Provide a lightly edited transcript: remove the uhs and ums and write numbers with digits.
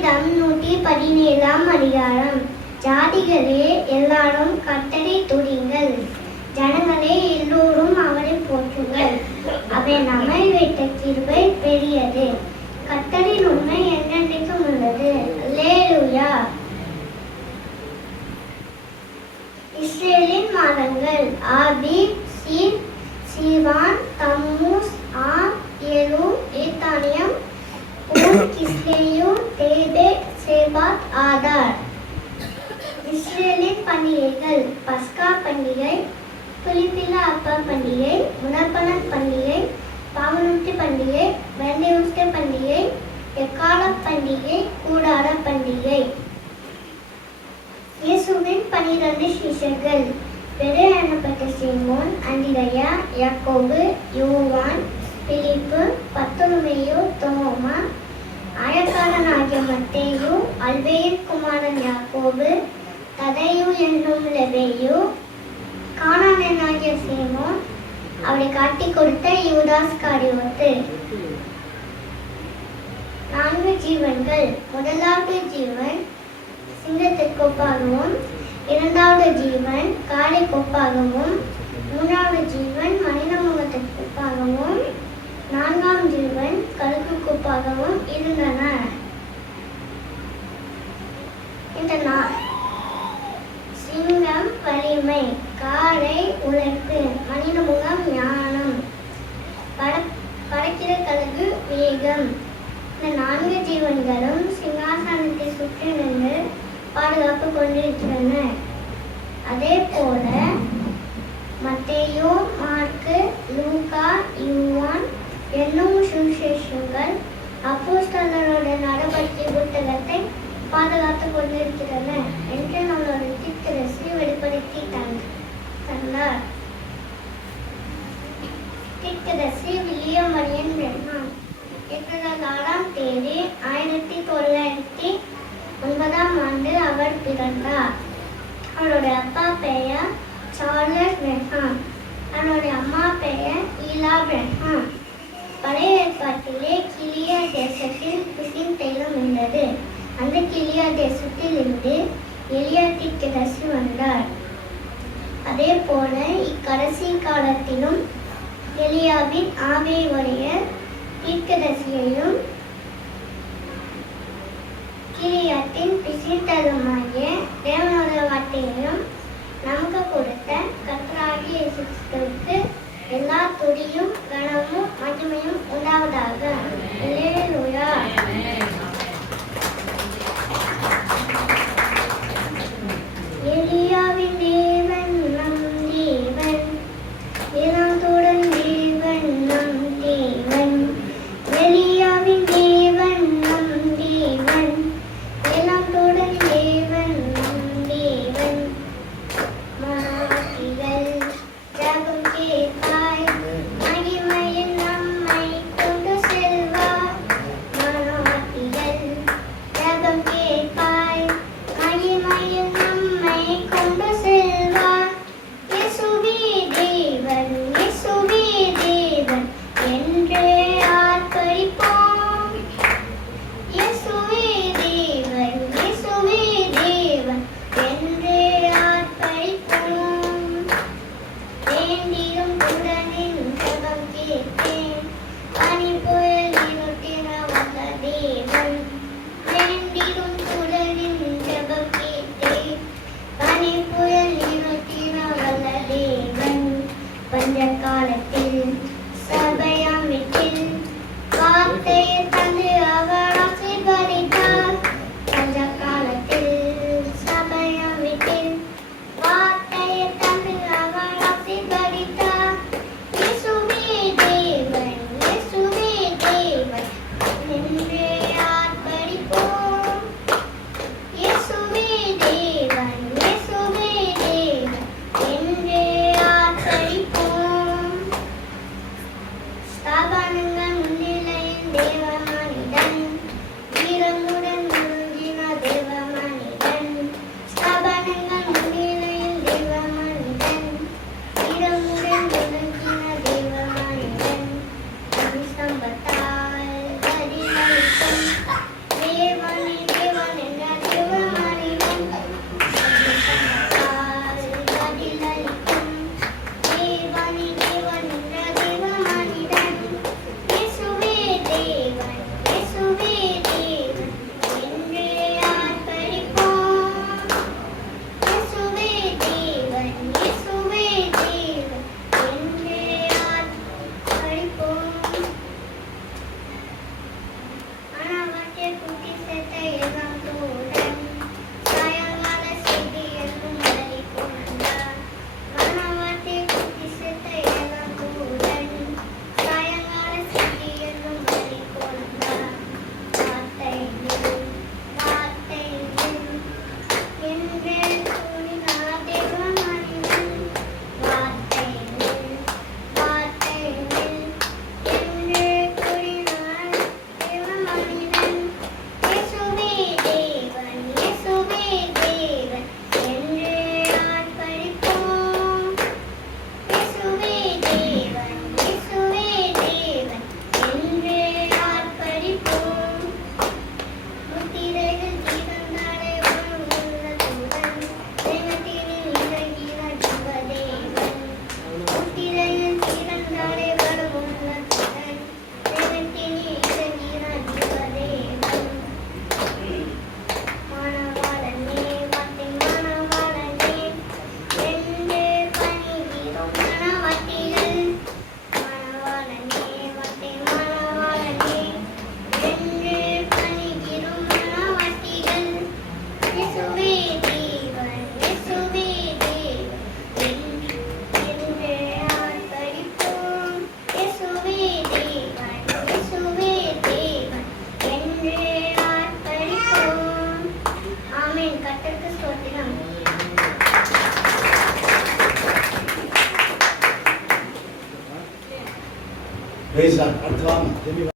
சங்கீதம் 117 அதிகாரம். ஜாதிகளே எல்லாரும் கர்த்தரை துதியுங்கள், ஜனங்களே எல்லோரும் அவரை போற்றுங்கள். அவர் நம்மை வைத்த கிருபை பெரியது, கர்த்தரின் உண்மை என்றென்றைக்கும் உள்ளது. அல்லேலூயா. இஸ்ரேலின் மாதங்கள் ஆபீப், சீப், சீவான், தம்மூஸ், ஆர், எலூம், ஏத்தானியம், ஊர், கிஸ்லேயு, தேபேத், சேபாத், ஆதார். இஸ்ரேலின் பண்டிகைகள்: பஸ்கா பண்டிகை, புளிப்பில்லா அப்ப பண்டிகை, முதற்பலன் பண்டிகை, பாவனுட்டி பண்டிகை, வெந்தயுஷ்ட பண்டிகை, எக்கால பண்டிகை, கூடார பண்டிகை. இயேசுவின் 12 சீஷர்கள்: பெரு எனப்பட்ட சீமோன், அந்திரேயா, யாக்கோபு, யோவான், பிலிப்பு, பர்த்தொலோமேயு, தோமா, ஆயக்காரனாகிய மத்தேயு, அல்பேயின் குமாரன் யாக்கோபு, ததேயு என்னும் லெபேயு, கானானியனாகிய சீமோன், அவரை காட்டிக் கொடுத்த யூதாஸ் காரியோத்து. 4 ஜீவன்கள்: முதலாவது ஜீவன் சிங்கத்திற்கு ஒப்பாகவும், இரண்டாவது ஜீவன் காளைக்கு ஒப்பாகவும், மூன்றாவது ஜீவன் மனித முகத்திற்கு ஒப்பாகவும், நான்காம் ஜீவன் கழுகுக்கு ஒப்பாகவும் இருந்தன. இந்த சிங்கம் வலிமை, காளை உழைப்பு, மனித முகம் ஞானம், பறக்கிற கழுகு வேகம். இந்த 4 ஜீவன்களும் சிங்காசனத்தை சுற்றி நின்று பாதுகாப்பு கொண்டிருக்கின்றன. அதே போல மத்தேயு, மார்க்கு, லூக்கா, யோவான் என்னும் சுவிசேஷங்கள் அப்போஸ்தலரோட நடவடிக்கை புத்தகத்தை பாதுகாத்து கொண்டிருக்கின்றன என்று நம்மளோட தீர்க்கதரிசி வெளிப்படுத்தி தந்தார். தீர்க்கதரிசி வில்லியம் மரியன் பெர்னான் ஏப்ரல் 6ஆம் தேதி 1909ஆம் ஆண்டு அவர் பிறந்தார். அவருடைய அப்பா பெயர் சார்லஸ் பெர்னான், அவருடைய அம்மா பெயர் ஈலா பெர்னான். பழைய ஏற்பாட்டிலே கிலியா தேசத்தில் பிசின் தைலம் இருந்தது. அந்த கிலியா தேசத்தில் இருந்து எலியா தீர்க்கதரிசி வந்தார். அதே போல இக்கடைசி காலத்திலும் எலியாவின் ஆவியை உடைய தீர்க்கதரிசியையும் கிலியாத்தின் பிசித்தலுமாகிய தேவனோட வார்த்தையையும் நமக்கு கொடுத்த கர்த்தராகிய இயேசு கிறிஸ்துவுக்கு எல்லா துதியும் கனமும் மகிமையும் உண்டாவதாக. அல்லேலூயா. எலியாவின் தேவன் நம் தேவன், வேதாந்தோடன் தேவன் நம் தேவன். எலியாவின் தேவன் நம் தேவன், வேதாந்தோடன் தேவன் நம் தேவன். மனாதிகள் ஜெபம் கேட்பாய், மகிமையின் தேவன் இயேசுவே தேவன் என்று ஆர்ப்பரிப்போம். ஆமென். கர்த்தருக்கு ஸ்தோத்திரம். Praise God. அடுத்து வாங்க.